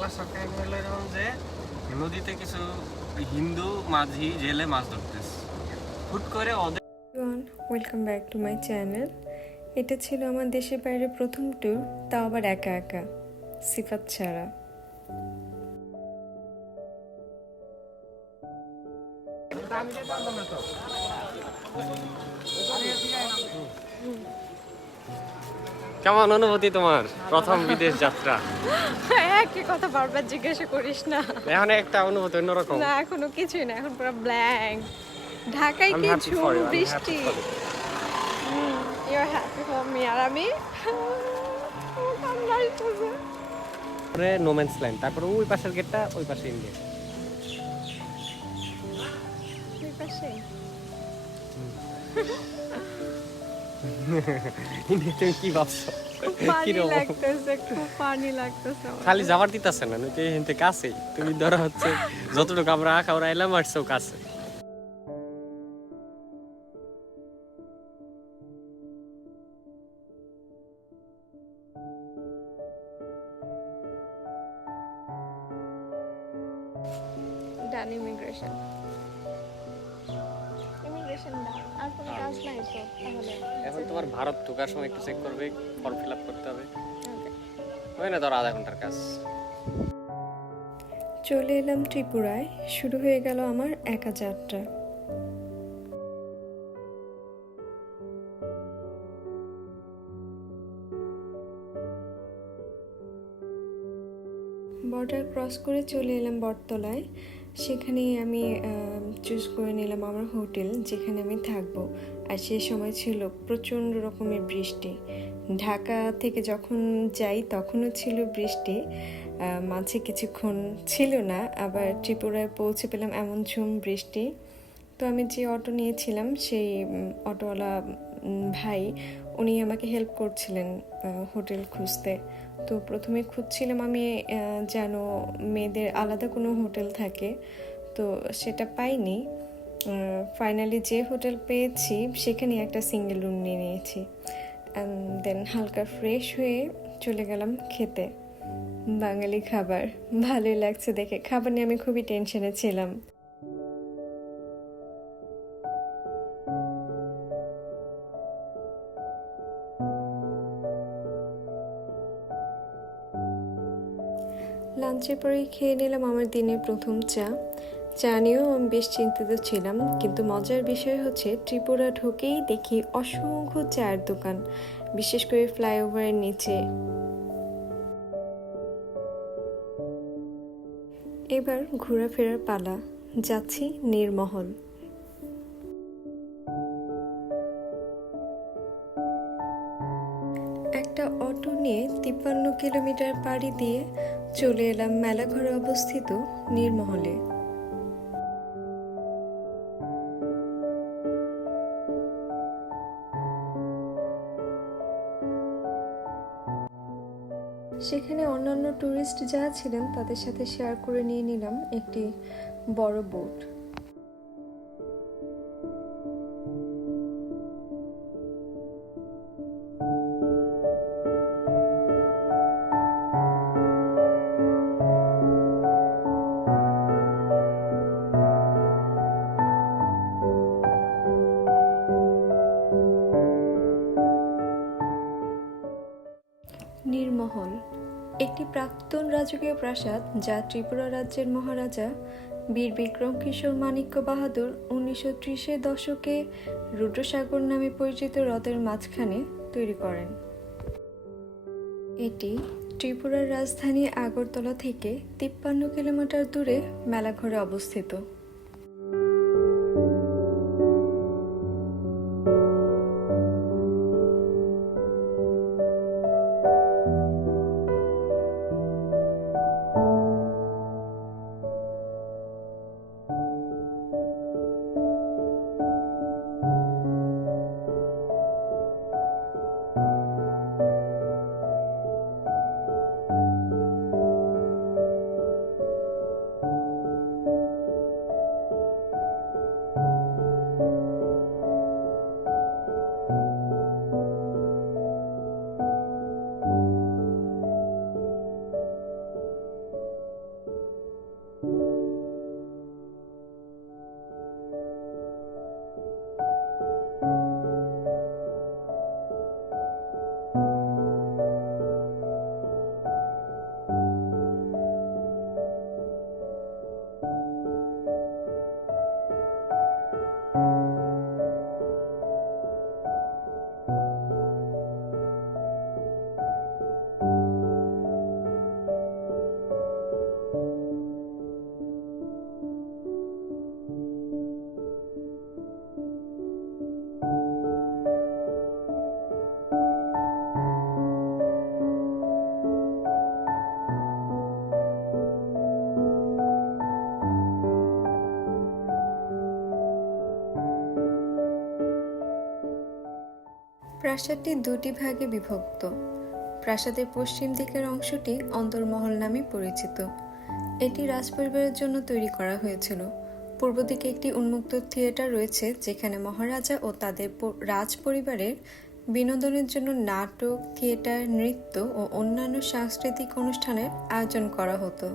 ক্লাসের কাহিনী হলো এরকম যে নদীতে কিছু হিন্দু মাঝি জেলে মাছ ধরতেছে, হুট করে ওদের। Welcome back to my channel. এটা ছিল আমার দেশের বাইরে প্রথম ট্যুর, তাও আবার একা একা, সিফাত ছাড়া। কেমন অনুভূতি তোমার প্রথম বিদেশ যাত্রা? একই কথা বারবার জিজ্ঞাসা করিস না। এখন একটা অনুভূতি অন্যরকম। না, এখনো কিছুই না, এখন পুরো ব্ল্যাঙ্ক। ঢাকায় কি ঝুম বৃষ্টি। You are happy for me, আর আমি কান্না আসতেছে। পরে নোম্যান্স ল্যান্ড, তারপরে ওই পাশের গেটটা, ওই পাশে ইন্ডিয়া। ওই পাশে ইন্ডিয়া তুমি কি ভাবছো? পানি লাগতেছে, খুব পানি লাগতেছে। খালি যাবার দিতেছে না, নইতে হিনতে কাছেই। তুমি ধরো হচ্ছে যতটুকু আমরা আঁকা এলাম আর সব কাছে। ডান ইমিগ্রেশন, ইমিগ্রেশন ডান। আর কোনো কাজ নাই তো তাহলে? এখন তোমার ভারত ঢোকার সময় একটু চেক করবে, ফর্ম ফিল আপ করতে হবে। ওকে, হয় না ধরো আধা ঘন্টার কাজ। চলে এলাম ত্রিপুরায়। শুরু হয়ে গেল আমার একা যাত্রা। বর্ডার ক্রস করে চলে এলাম বটতলায়। সেখানেই আমি চুজ করে নিলাম আমার হোটেল, যেখানে আমি থাকবো। আর সেই সময় ছিল প্রচণ্ড রকমের বৃষ্টি। ঢাকা থেকে যখন যাই তখনও ছিল বৃষ্টি, মাঝে কিছুক্ষণ ছিল না, আবার ত্রিপুরায় পৌঁছে পেলাম এমন ঝুম বৃষ্টি। তো আমি যে অটো নিয়েছিলাম সেই অটোওয়ালা ভাই, উনি আমাকে হেল্প করছিলেন হোটেল খুঁজতে। তো প্রথমে খুঁজছিলাম আমি যেন মেয়েদের আলাদা কোনো হোটেল থাকে, তো সেটা পাইনি। ফাইনালি যে হোটেল পেয়েছি সেখানে একটা সিঙ্গেল রুম নিয়ে নিয়েছি। দেন হালকা ফ্রেশ হয়ে চলে গেলাম খেতে। বাঙালি খাবার ভালোই লাগছে দেখে। খাবার নিয়ে আমি খুবই টেনশনে ছিলাম। লাঞ্চের পরেই খেয়ে নিলাম আমার দিনের প্রথম চা। চা নিয়েও আমি বেশ চিন্তিত ছিলাম, কিন্তু মজার বিষয় হচ্ছে ত্রিপুরা ঢুকেই দেখি অসংখ্য চায়ের দোকান, বিশেষ করে ফ্লাইওভারের নিচে। এবার ঘোরাফেরার পালা, যাচ্ছি নীরমহল। একটা অটো নিয়ে 53 কিলোমিটার পাড়ি দিয়ে চলে এলাম মেলাঘরে অবস্থিত নীরমহলে। সেখানে অন্যান্য ট্যুরিস্ট যারা ছিলেন তাদের সাথে শেয়ার করে নিয়ে নিলাম একটি বড় বোট। নীরমহল একটি প্রাক্তন রাজকীয় প্রাসাদ, যা ত্রিপুরা রাজ্যের মহারাজা বীর বিক্রম কিশোর মাণিক্য বাহাদুর 1930-এর দশকে রুদ্রসাগর নামে পরিচিত হ্রদের মাঝখানে তৈরি করেন। এটি ত্রিপুরার রাজধানী আগরতলা থেকে 53 কিলোমিটার দূরে মেলাঘরে অবস্থিত। প্রাসাদটি দুটি ভাগে বিভক্ত। প্রাসাদের পশ্চিম দিকের অংশটি অন্দরমহল নামে পরিচিত। এটি রাজপরিবারের জন্য তৈরি করা হয়েছিল। পূর্ব দিকে একটি উন্মুক্ত থিয়েটার রয়েছে, যেখানে মহারাজা ও তাদের রাজ পরিবারের বিনোদনের জন্য নাটক, থিয়েটার, নৃত্য ও অন্যান্য সাংস্কৃতিক অনুষ্ঠানের আয়োজন করা হতো।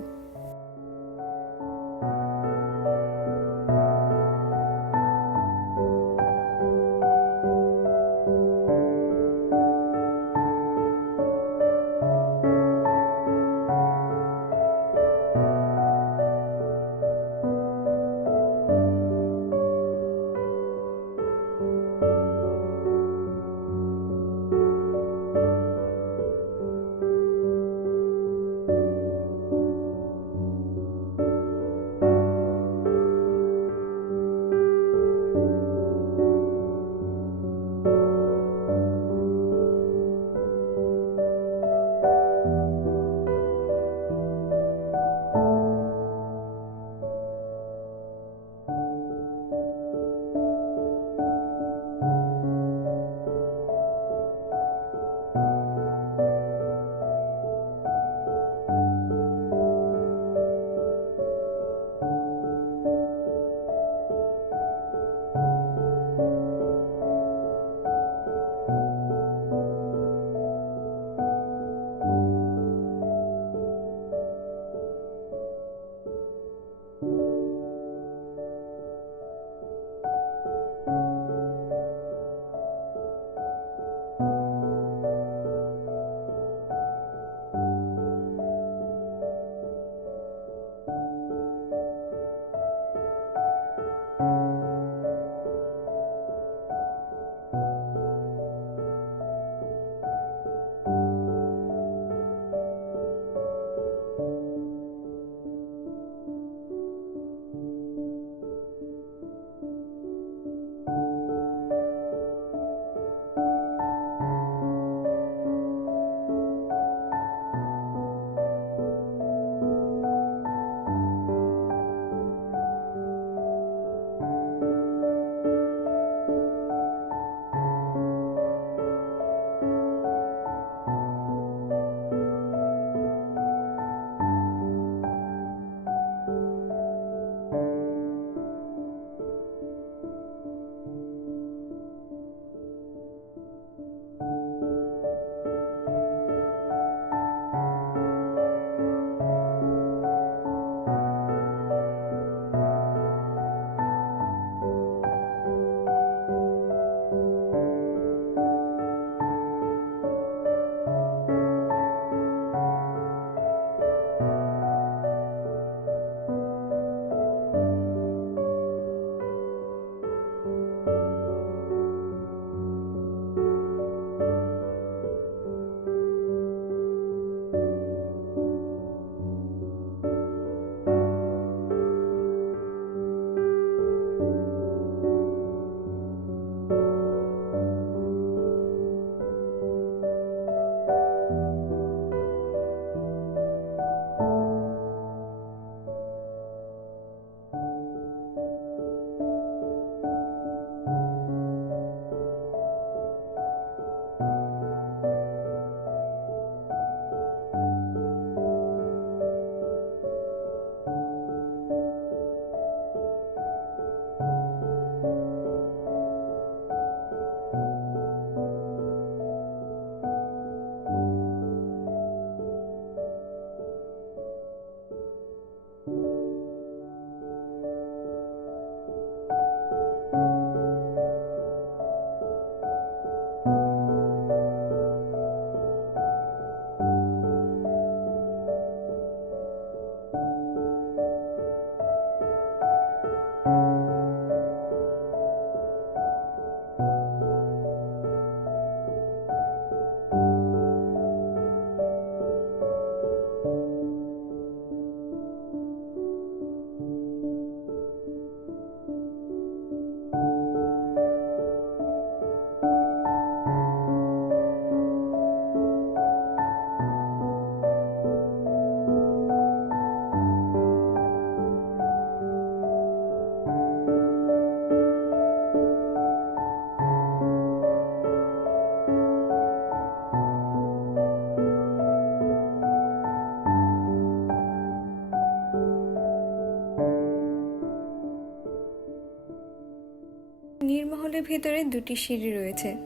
ভিতরে দুটি সিঁড়ি রয়েছে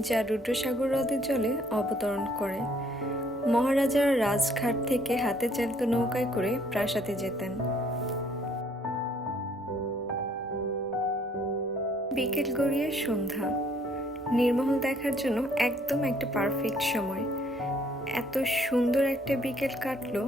যা রুদ্রসাগর হ্রদের জলে অবতরণ করে। মহারাজারা রাজঘাট থেকে হাতে চালিত নৌকায় করে প্রাসাদে যেতেন। বিকেল গড়িয়ে সন্ধ্যা। নীরমহল দেখার জন্য একদম একটা পারফেক্ট সময়। এত সুন্দর একটা বিকেল কাটলো